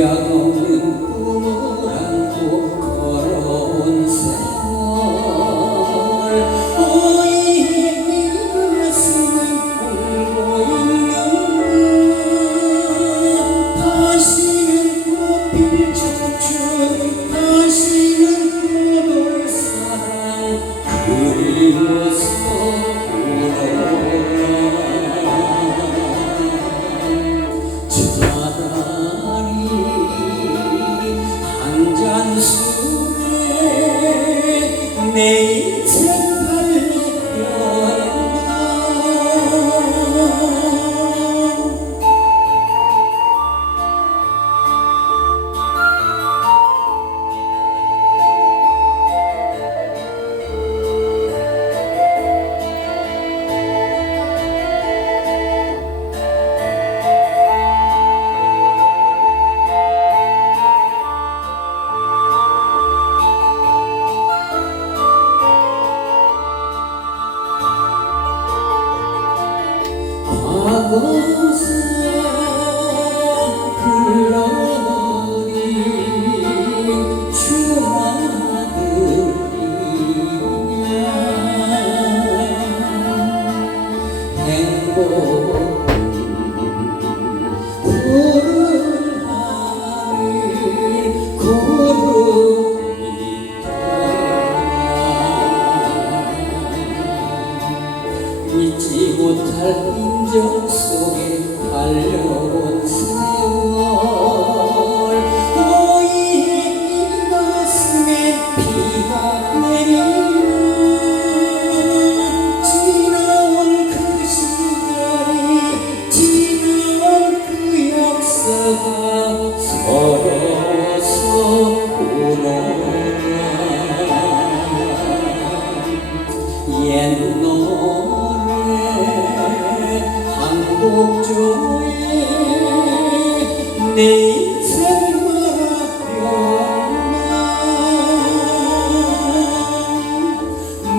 양 없는 꿈을 Hoa. 인정 속에 달려온 세월. 너희의 이 가슴에 비가 내리나 지나온 그 시절이 지나온 그 역사가 서러워서 울어라 옛 노래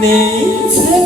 你曾。